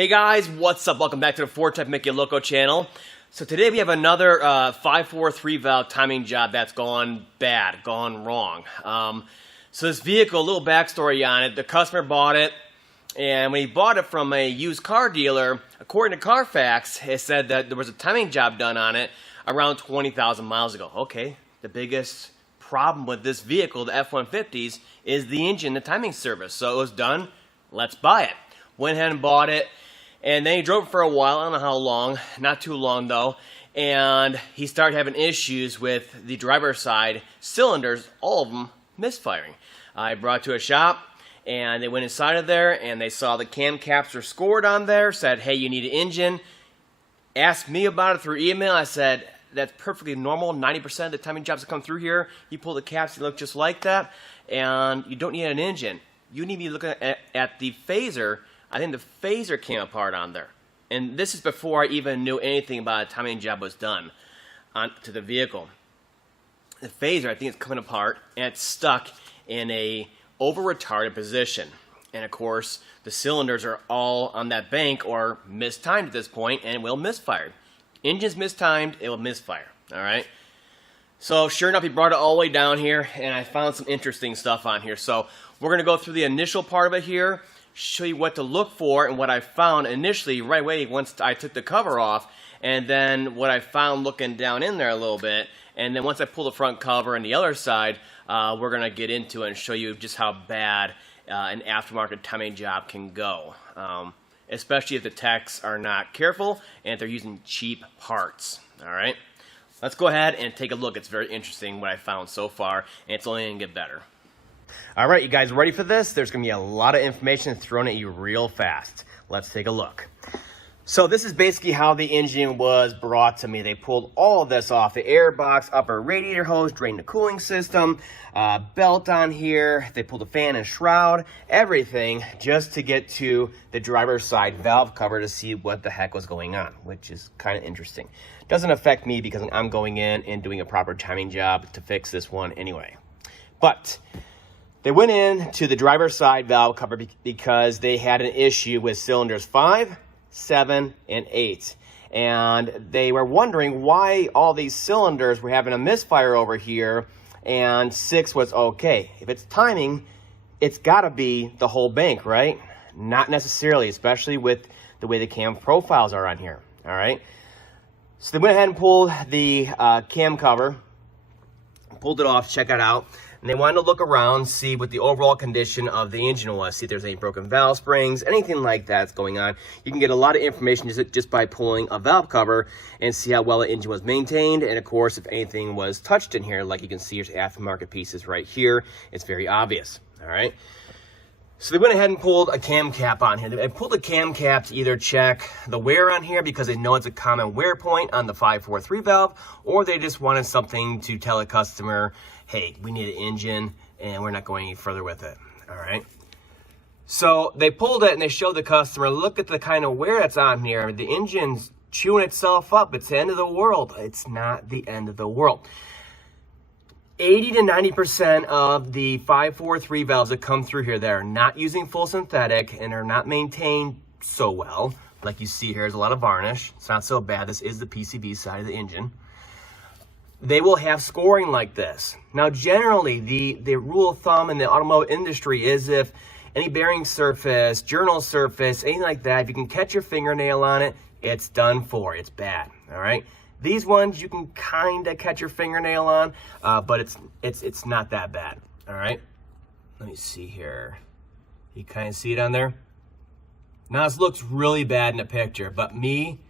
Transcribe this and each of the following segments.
Hey guys, what's up? Welcome back to the FordTechMakuloco channel. So today we have another 543 valve timing job that's gone bad, gone wrong. So this vehicle, a little backstory on it, the customer bought it, and when he bought it from a used car dealer, according to Carfax, it said that there was a timing job done on it around 20,000 miles ago. Okay, the biggest problem with this vehicle, the F-150s, is the engine, the timing service. So it was done, let's buy it. Went ahead and bought it, and then he drove it for a while, I don't know how long, not too long though, and he started having issues with the driver's side cylinders, all of them misfiring. I brought it to a shop, and they went inside of there, and they saw the cam caps were scored on there, said, hey, you need an engine. Asked me about it through email. I said, that's perfectly normal. 90% of the timing jobs that come through here, you pull the caps, they look just like that, and you don't need an engine. You need to be looking at the phaser. I think the phaser came apart on there. And this is before I even knew anything about a timing job was done to the vehicle. The phaser, I think it's coming apart, and it's stuck in a over-retarded position. And of course, the cylinders are all on that bank or mistimed at this point and will misfire. Engine's mistimed, it will misfire, all right? So sure enough, he brought it all the way down here, and I found some interesting stuff on here. So we're gonna go through the initial part of it here, show you what to look for and what I found initially right away once I took the cover off, and then what I found looking down in there a little bit, and then once I pull the front cover and the other side, we're going to get into it and show you just how bad an aftermarket timing job can go, especially if the techs are not careful and if they're using cheap parts. All right, let's go ahead and take a look. It's very interesting what I found so far, and it's only going to get better. All right, you guys ready for this? There's going to be a lot of information thrown at you real fast. Let's take a look. So this is basically how the engine was brought to me. They pulled all of this off. The air box, upper radiator hose, drained the cooling system, belt on here. They pulled the fan and shroud, everything just to get to the driver's side valve cover to see what the heck was going on, which is kind of interesting. Doesn't affect me because I'm going in and doing a proper timing job to fix this one anyway. But they went in to the driver's side valve cover because they had an issue with cylinders 5, 7, and 8. And they were wondering why all these cylinders were having a misfire over here and 6 was okay. If it's timing, it's got to be the whole bank, right? Not necessarily, especially with the way the cam profiles are on here, all right? So they went ahead and pulled the cam cover, pulled it off, check it out. And they wanted to look around, see what the overall condition of the engine was, see if there's any broken valve springs, anything like that's going on. You can get a lot of information just by pulling a valve cover and see how well the engine was maintained. And of course, if anything was touched in here, like you can see, there's aftermarket pieces right here. It's very obvious, all right? So they went ahead and pulled a cam cap on here. They pulled the cam cap to either check the wear on here because they know it's a common wear point on the 543 valve, or they just wanted something to tell a customer, hey, we need an engine and we're not going any further with it, all right? So they pulled it and they showed the customer, look at the kind of wear that's on here. The engine's chewing itself up. It's the end of the world. It's not the end of the world. 80 to 90% of the 543 valves that come through here that are not using full synthetic and are not maintained so well, like you see here, there's a lot of varnish. It's not so bad. This is the PCB side of the engine. They will have scoring like this. Now, generally, the rule of thumb in the automotive industry is if any bearing surface, journal surface, anything like that, if you can catch your fingernail on it, it's done for. It's bad, all right? These ones you can kind of catch your fingernail on, but it's not that bad, all right? Let me see here. You kind of see it on there? Now, this looks really bad in a picture, but me,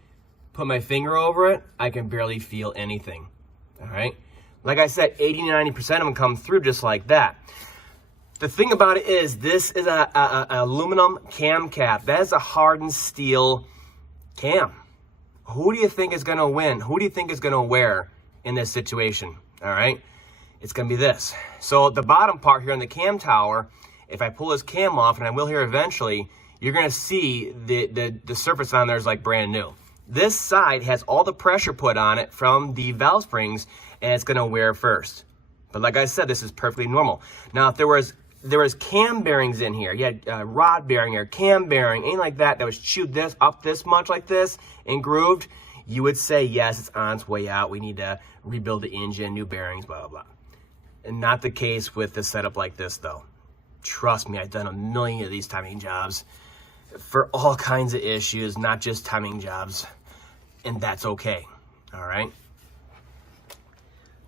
put my finger over it, I can barely feel anything. All right, like I said, 80 to 90% of them come through just like that. The thing about it is this is an aluminum cam cap. That is a hardened steel cam. Who do you think is going to win? Who do you think is going to wear in this situation? All right, it's going to be this. So the bottom part here on the cam tower, if I pull this cam off, and I will here eventually, you're going to see the surface on there is like brand new. This side has all the pressure put on it from the valve springs, and it's going to wear first. But like I said, this is perfectly normal. Now, if there was there was cam bearings in here. You had rod bearing or cam bearing, anything like that was chewed up this much like this and grooved, you would say, yes, it's on its way out. We need to rebuild the engine, new bearings, blah, blah, blah. And not the case with the setup like this, though. Trust me, I've done a million of these timing jobs for all kinds of issues, not just timing jobs, and that's okay, all right?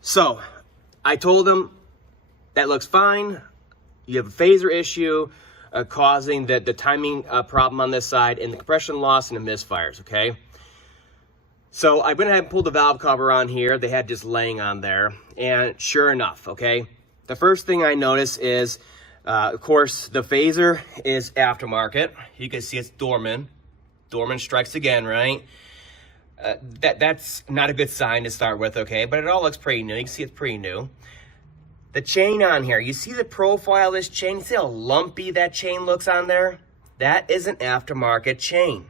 So, I told them, that looks fine. You have a phaser issue causing the timing problem on this side and the compression loss and the misfires, okay? So I went ahead and pulled the valve cover on here. They had just laying on there, and sure enough, okay? The first thing I noticed is, of course, the phaser is aftermarket. You can see it's Dorman. Dorman strikes again, right? That's not a good sign to start with, okay? But it all looks pretty new. You can see it's pretty new. The chain on here, you see the profile of this chain? You see how lumpy that chain looks on there? That is an aftermarket chain.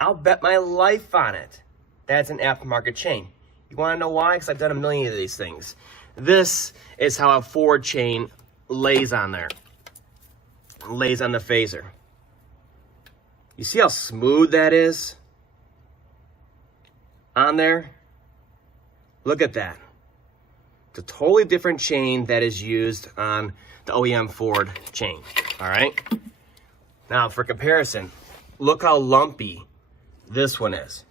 I'll bet my life on it. That's an aftermarket chain. You wanna know why? Because I've done a million of these things. This is how a Ford chain lays on there. Lays on the phaser. You see how smooth that is? On there? Look at that. It's a totally different chain that is used on the OEM Ford chain, all right? Now, for comparison, look how lumpy this one is.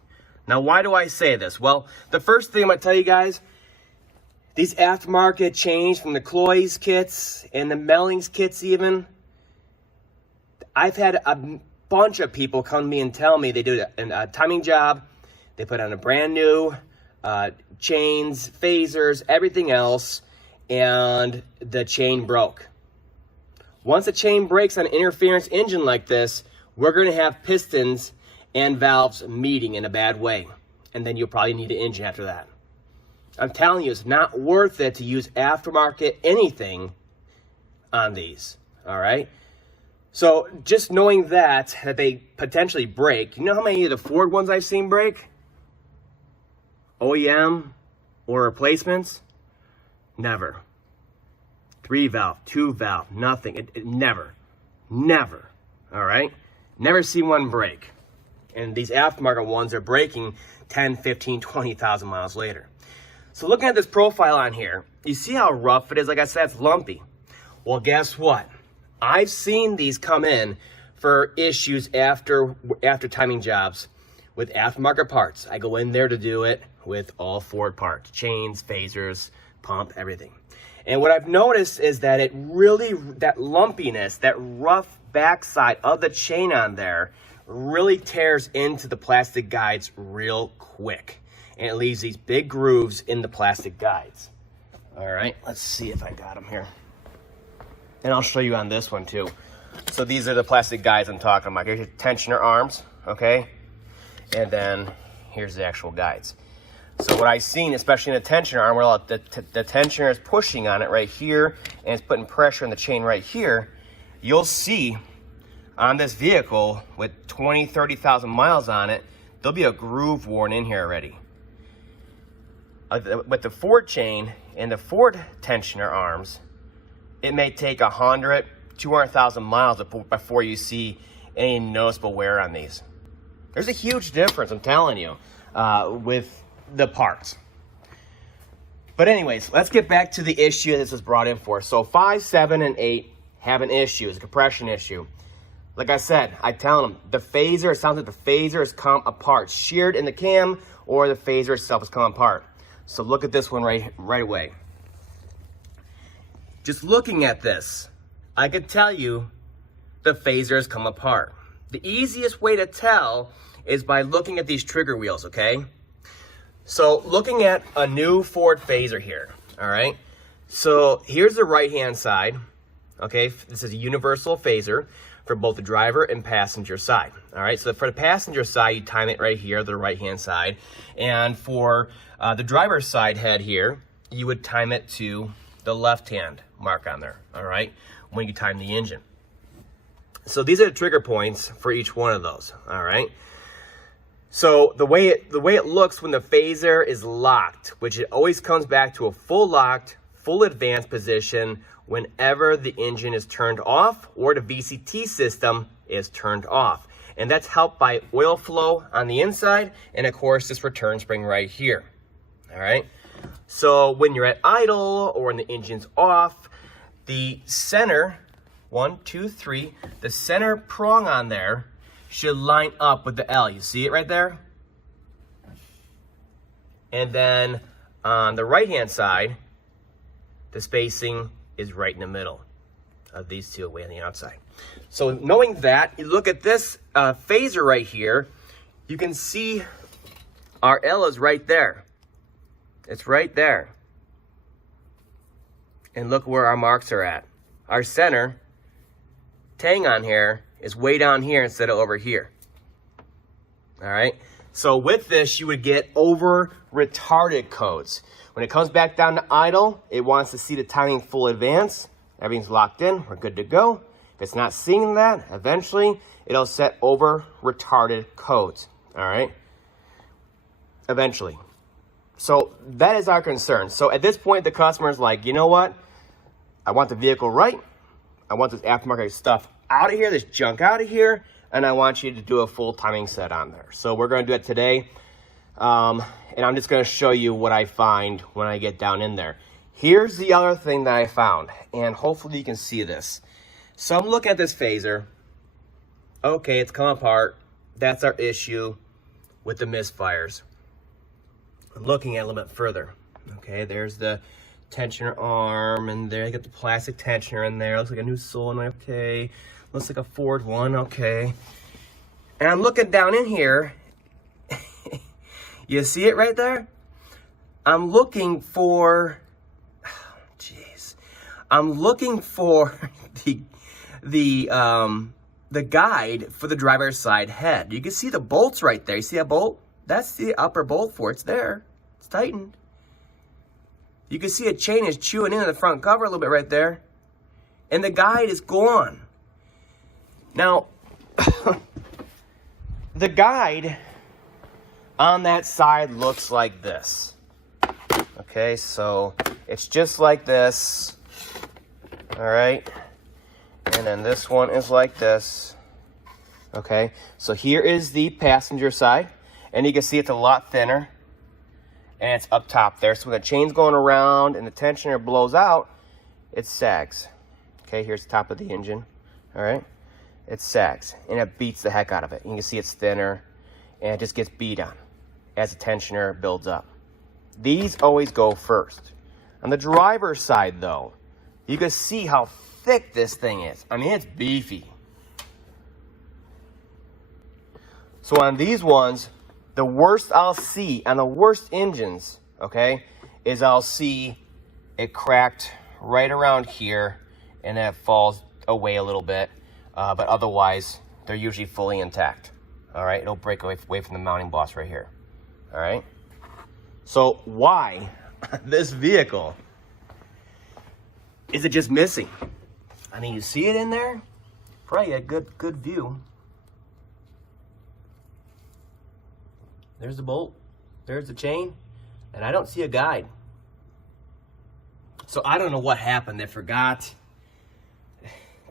Now, why do I say this? Well, the first thing I'm gonna tell you guys, these aftermarket chains from the Cloy's kits and the Melling's kits even, I've had a bunch of people come to me and tell me they do a timing job, they put on a brand new chains, phasers, everything else, and the chain broke. Once a chain breaks on an interference engine like this, we're going to have pistons and valves meeting in a bad way, and then you'll probably need an engine after that. I'm telling you, it's not worth it to use aftermarket anything on these, all right? So just knowing that they potentially break, you know how many of the Ford ones I've seen break? OEM or replacements? Never. 3 valve, 2 valve, nothing. It never, all right? Never seen one break. And these aftermarket ones are breaking 10, 15, 20,000 miles later. So looking at this profile on here, you see how rough it is? Like I said, it's lumpy. Well, guess what? I've seen these come in for issues after timing jobs with aftermarket parts. I go in there to do it with all Ford parts, chains, phasers, pump, everything. And what I've noticed is that it really, that lumpiness, that rough backside of the chain on there really tears into the plastic guides real quick. And it leaves these big grooves in the plastic guides. All right, let's see if I got them here. And I'll show you on this one too. So these are the plastic guides I'm talking about. Here's your tensioner arms, okay? And then here's the actual guides. So what I've seen, especially in the tensioner arm, where the tensioner is pushing on it right here, and it's putting pressure on the chain right here, you'll see on this vehicle with 20, 30,000 miles on it, there'll be a groove worn in here already. With the Ford chain and the Ford tensioner arms, it may take 100, 200,000 miles before you see any noticeable wear on these. There's a huge difference, I'm telling you, with the parts. But anyways, let's get back to the issue this was brought in for. So 5, 7, and 8 have an issue. It's a compression issue. Like I said, I tell them the phaser, it sounds like the phaser has come apart, sheared in the cam, or the phaser itself has come apart. So look at this one right away. Just looking at this, I could tell you the phaser has come apart. The easiest way to tell is by looking at these trigger wheels, okay? So looking at a new Ford phaser here, all right? So here's the right-hand side, okay? This is a universal phaser for both the driver and passenger side, all right? So for the passenger side, you time it right here, the right-hand side. And for the driver's side head here, you would time it to the left-hand mark on there, all right? When you time the engine. So these are the trigger points for each one of those, all right? So the way it looks when the phaser is locked, which it always comes back to a full locked full advance position whenever the engine is turned off or the VCT system is turned off. And that's helped by oil flow on the inside and of course this return spring right here. All right. So when you're at idle or when the engine's off, the center, 1, 2, 3, the center prong on there should line up with the L. You see it right there? And then on the right-hand side, the spacing is right in the middle of these two away on the outside. So knowing that, you look at this phaser right here, you can see our L is right there. It's right there. And look where our marks are at. Our center tang on here is way down here instead of over here. All right. So with this, you would get over retarded codes. When it comes back down to idle, it wants to see the timing full advance. Everything's locked in. We're good to go. If it's not seeing that, eventually it'll set over retarded codes. All right. Eventually. So that is our concern. So at this point, the customer is like, you know what? I want the vehicle right. I want this aftermarket stuff out of here, this junk out of here, and I want you to do a full timing set on there. So we're going to do it today. And I'm just going to show you what I find when I get down in there. Here's the other thing that I found, and hopefully you can see this. So I'm looking at this phaser. Okay, it's come apart. That's our issue with the misfires. I'm looking at it a little bit further. Okay, there's the tensioner arm, and there you get the plastic tensioner in there. Looks like a new solenoid. Okay, looks like a Ford one. Okay, and I'm looking down in here. You see it right there? I'm looking for, I'm looking for the guide for the driver's side head. You can see the bolts right there. You see that bolt? That's the upper bolt for it. It's there. It's tightened. You can see a chain is chewing into the front cover a little bit right there. And the guide is gone. Now, the guide on that side looks like this. Okay, so it's just like this. All right. And then this one is like this. Okay, so here is the passenger side. And you can see it's a lot thinner. And it's up top there. So when the chain's going around and the tensioner blows out, it sags. Okay, here's the top of the engine. All right, it sags. And it beats the heck out of it. You can see it's thinner. And it just gets beat on as the tensioner builds up. These always go first. On the driver's side, though, you can see how thick this thing is. I mean, it's beefy. So on these ones, the worst I'll see on the worst engines, okay, is I'll see it cracked right around here and then it falls away a little bit. But otherwise, they're usually fully intact. All right, it'll break away from the mounting boss right here. All right. So why this vehicle is it just missing? I mean, you see it in there? Probably a good view. There's the bolt, there's the chain, and I don't see a guide. So I don't know what happened. They forgot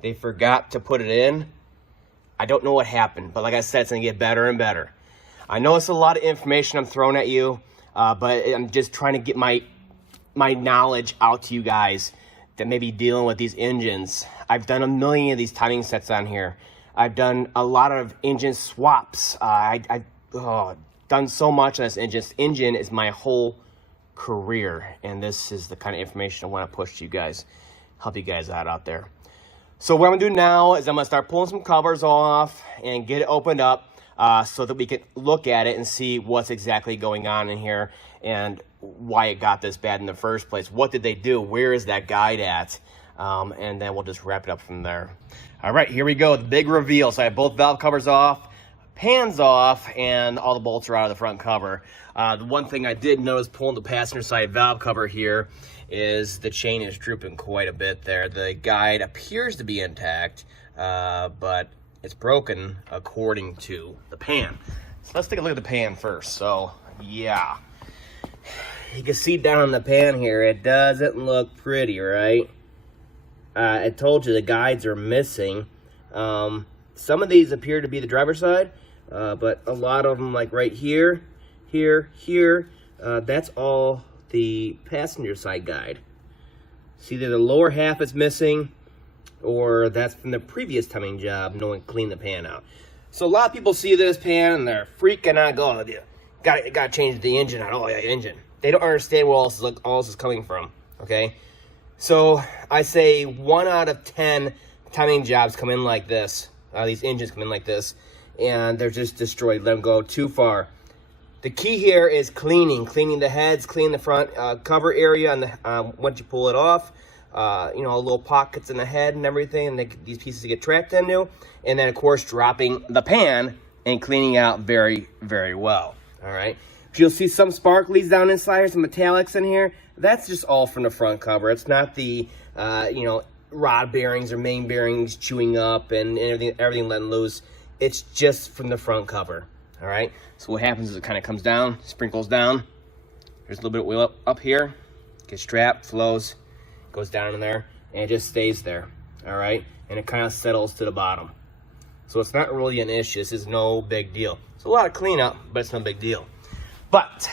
to put it in. I don't know what happened, but like I said, it's gonna get better and better. I know it's a lot of information I'm throwing at you, but I'm just trying to get my knowledge out to you guys that may be dealing with these engines. I've done a million of these timing sets on here. I've done a lot of engine swaps. I've done so much on this engine. This engine is my whole career, and this is the kind of information I want to push to you guys, help you guys out there. So what I'm gonna do now is I'm gonna start pulling some covers off and get it opened up so that we can look at it and see what's exactly going on in here and why it got this bad in the first place. What did they do? Where is that guide at? And then we'll just wrap it up from there. All right, here we go, the big reveal. So I have both valve covers off, pans off, and all the bolts are out of the front cover. The one thing I did notice pulling the passenger side valve cover here is the chain is drooping quite a bit there. The guide appears to be intact, but it's broken according to the pan. So let's take a look at the pan first. So yeah, you can see down on the pan here, it doesn't look pretty, right? I told you the guides are missing. Some of these appear to be the driver's side, but a lot of them, like right here, here, that's all the passenger side guide. See that the lower half is missing, or that's from the previous timing job, no one cleaned the pan out. So a lot of people see this pan and they're freaking out, going, gotta change the engine out. Oh yeah, engine. They don't understand where all this is coming from, okay? So I say 1 out of 10 timing jobs come in like this. These engines come in like this, and they're just destroyed. Let them go too far. The key here is cleaning the heads, cleaning the front cover area, and once you pull it off, you know, little pockets in the head and everything, and these pieces get trapped into, and then of course dropping the pan and cleaning out very, very well. All right. You'll see some sparklies down inside, some metallics in here. That's just all from the front cover. It's not the you know, rod bearings or main bearings chewing up and everything letting loose. It's just from the front cover. All right. So what happens is it kind of comes down, sprinkles down. There's a little bit of oil up here. Gets trapped, flows, goes down in there, and it just stays there. All right. And it kind of settles to the bottom. So it's not really an issue. This is no big deal. It's a lot of cleanup, but it's no big deal. But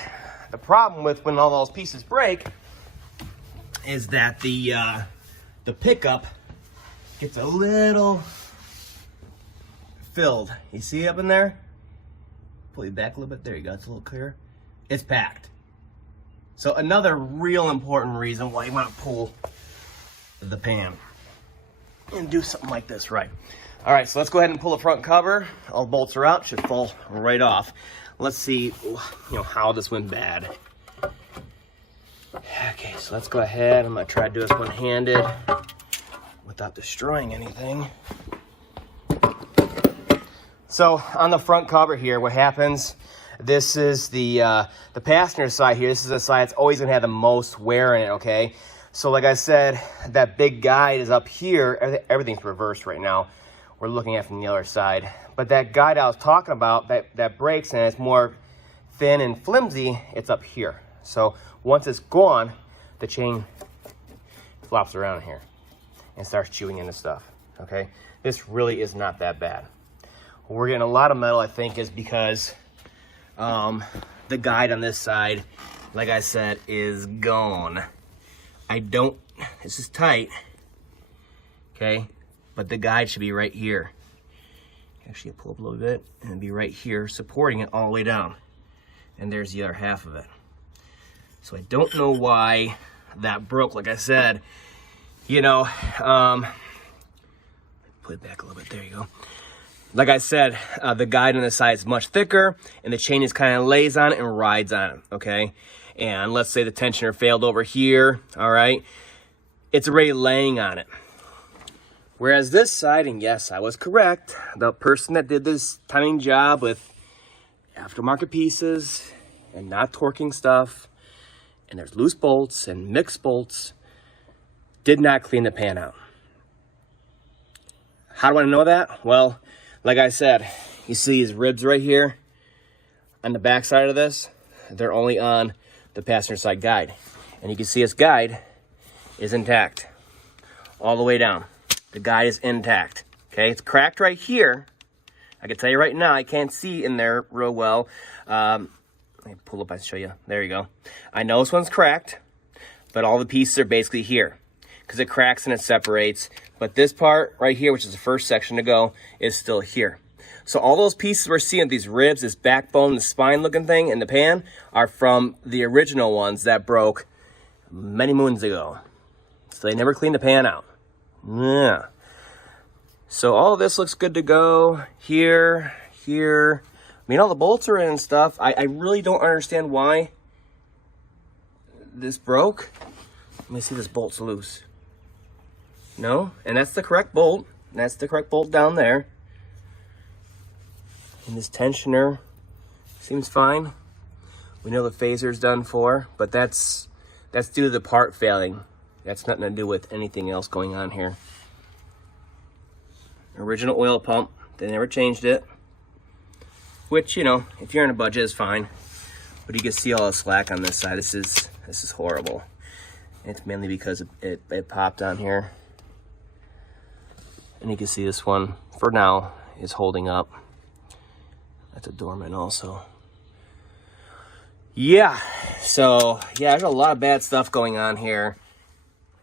the problem with when all those pieces break is that the pickup gets a little filled. You see up in there? Pull you back a little bit. There you go. It's a little clearer. It's packed. So another real important reason why you want to pull the pan and do something like this right. All right, so let's go ahead and pull the front cover. All the bolts are out. Should fall right off. Let's see, you know, how this went bad. Okay, so let's go ahead. I'm gonna try to do this one-handed without destroying anything. So on the front cover here, what happens? This is the passenger side here. This is the side that's always gonna have the most wear in it. Okay, so like I said, that big guide is up here. Everything's reversed right now. We're looking at from the other side. But that guide I was talking about, that breaks and it's more thin and flimsy, it's up here. So once it's gone, the chain flops around here and starts chewing into stuff, okay? This really is not that bad. We're getting a lot of metal, I think, is because the guide on this side, like I said, is gone. This is tight, okay? But the guide should be right here. Actually, pull up a little bit and be right here, supporting it all the way down. And there's the other half of it. So I don't know why that broke. Like I said, you know, put it back a little bit. There you go. Like I said, the guide on the side is much thicker, and the chain is kind of lays on it and rides on it. Okay, and let's say the tensioner failed over here. All right, it's already laying on it. Whereas this side, and yes, I was correct, the person that did this timing job with aftermarket pieces and not torquing stuff, and there's loose bolts and mixed bolts, did not clean the pan out. How do I know that? Well, like I said, you see these ribs right here on the back side of this, they're only on the passenger side guide. And you can see this guide is intact all the way down. The guide is intact, okay? It's cracked right here. I can tell you right now, I can't see in there real well. Let me pull up and show you. There you go. I know this one's cracked, but all the pieces are basically here because it cracks and it separates. But this part right here, which is the first section to go, is still here. So all those pieces we're seeing, these ribs, this backbone, the spine looking thing in the pan, are from the original ones that broke many moons ago. So they never cleaned the pan out. Yeah. So all of this looks good to go. Here. I mean, all the bolts are in and stuff. I really don't understand why this broke. Let me see, this bolt's loose. No, and that's the correct bolt. That's the correct bolt down there. And this tensioner seems fine. We know the phaser's done for, but that's due to the part failing. That's nothing to do with anything else going on here. Original oil pump, they never changed it. Which, you know, if you're in a budget, is fine. But you can see all the slack on this side. This is horrible. It's mainly because it popped on here. And you can see this one, for now, is holding up. That's a dormant also. Yeah, so yeah, there's a lot of bad stuff going on here.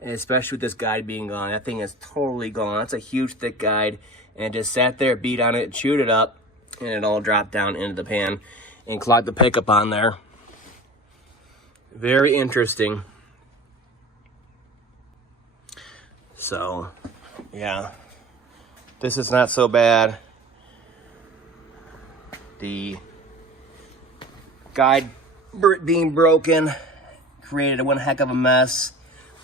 And especially with this guide being gone. That thing is totally gone. That's a huge thick guide. And just sat there, beat on it, chewed it up, and it all dropped down into the pan and clogged the pickup on there. Very interesting. So, yeah. This is not so bad. The guide being broken created one heck of a mess,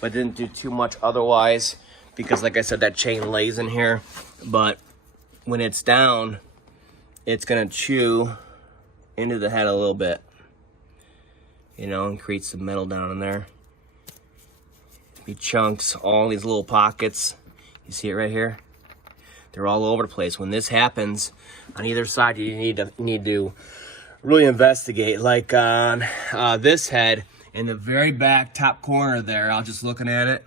but didn't do too much otherwise because, like I said, that chain lays in here. But when it's down, it's gonna chew into the head a little bit, you know, and create some metal down in there. Be chunks, all these little pockets. You see it right here? They're all over the place. When this happens on either side, you need to really investigate. Like on this head, in the very back top corner there, I was just looking at it,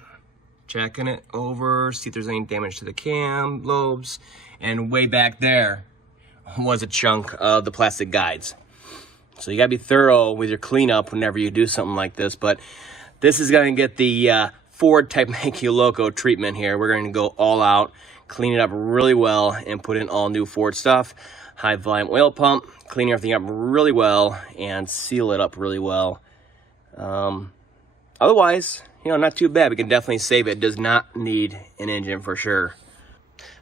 checking it over, see if there's any damage to the cam lobes, and way back there was a chunk of the plastic guides. So you gotta be thorough with your cleanup whenever you do something like this. But this is gonna get the FordTechMakuloco treatment here. We're gonna go all out, clean it up really well, and put in all new Ford stuff. High volume oil pump, clean everything up really well, and seal it up really well. Otherwise, you know, not too bad. We can definitely save it. It does not need an engine for sure.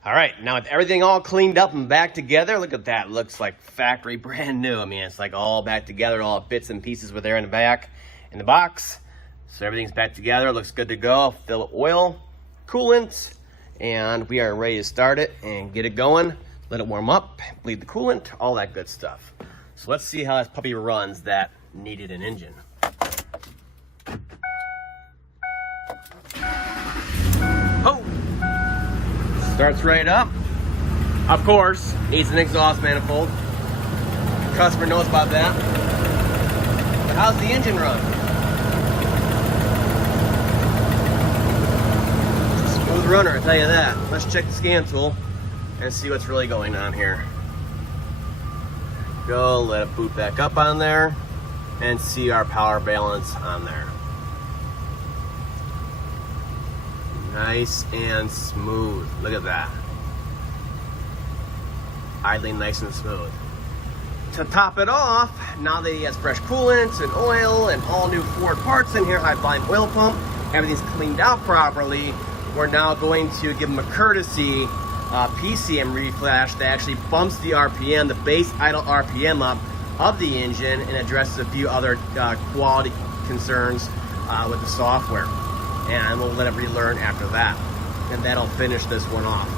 All right, now with everything all cleaned up and back together, look at that. Looks like factory brand new. I mean, it's like all back together. All bits and pieces were there in the back, in the box. So everything's back together. Looks good to go. Fill it with oil, coolant, and we are ready to start it and get it going. Let it warm up, bleed the coolant, all that good stuff. So let's see how this puppy runs that needed an engine. Oh! Starts right up. Of course, needs an exhaust manifold. Customer knows about that. But how's the engine run? It's a smooth runner, I tell you that. Let's check the scan tool and see what's really going on here. Go, let it boot back up on there and see our power balance on there. Nice and smooth. Look at that. Idling nice and smooth. To top it off, now that he has fresh coolant and oil and all new Ford parts in here, high volume oil pump, everything's cleaned out properly, we're now going to give him a courtesy PCM reflash that actually bumps the RPM, the base idle RPM up of the engine, and addresses a few other quality concerns with the software. And we'll let it relearn after that. And that'll finish this one off.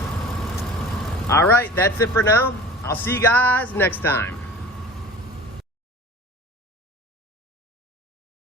All right, that's it for now. I'll see you guys next time.